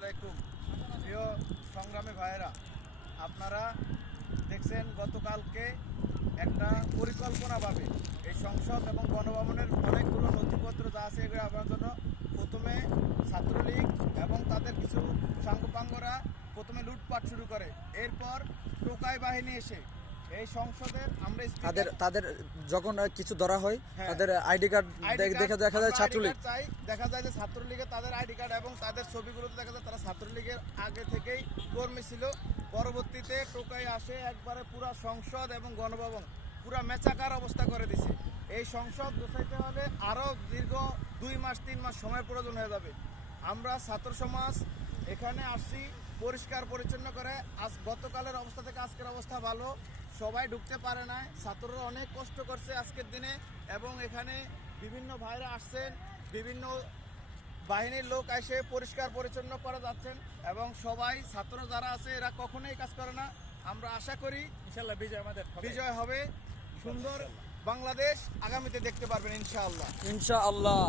আলাইকুম। প্রিয় সংগ্রামী ভাইয়েরা, আপনারা দেখছেন গতকালকে একটা পরিকল্পনাভাবে এই সংসদ এবং গণভবনের অনেকগুলো নথিপত্র যা আছে এগুলো আপনার জন্য প্রথমে ছাত্রলীগ এবং তাদের কিছু সাঙ্গপাঙ্গরা প্রথমে লুটপাট শুরু করে, এরপর টোকাই বাহিনী এসে এই সংসদের আমরা তাদের যখন কিছু ধরা হয় তাদের আইডি কার্ড দেখা যায় ছাত্রলীগ চাই, দেখা যায় যে ছাত্রলীগের তাদের আইডি কার্ড এবং তাদের ছবিগুলোতে দেখা যায় তারা ছাত্রলীগের আগে থেকেই কর্মী ছিল। পরবর্তীতে টোকাই আসে একবারে পুরা সংসদ এবং গণভবন পুরা মেচাকার অবস্থা করে দিছে। এই সংসদ গোছাইতে হলে আরও দীর্ঘ 2 মাস 3 মাস সময় প্রয়োজন হয়ে যাবে। আমরা ছাত্র সমাজ এখানে আসছি পরিষ্কার পরিচ্ছন্ন করে। আজ গতকালের অবস্থা থেকে আজকের অবস্থা ভালো, সবাই ঢুকতে পারে না, ছাত্ররা অনেক কষ্ট করছে আজকের দিনে এবং এখানে বিভিন্ন ভাইরা আসছেন, বিভিন্ন বাহিনীর লোক এসে পরিষ্কার পরিচ্ছন্ন করে যাচ্ছেন এবং সবাই ছাত্র যারা আছে এরা কখনোই কাজ করে না। আমরা আশা করি ইনশাআল্লাহ বিজয় হবে, সুন্দর বাংলাদেশ আগামীতে দেখতে পারবেন ইনশাআল্লাহ। ইনশাআল্লাহ।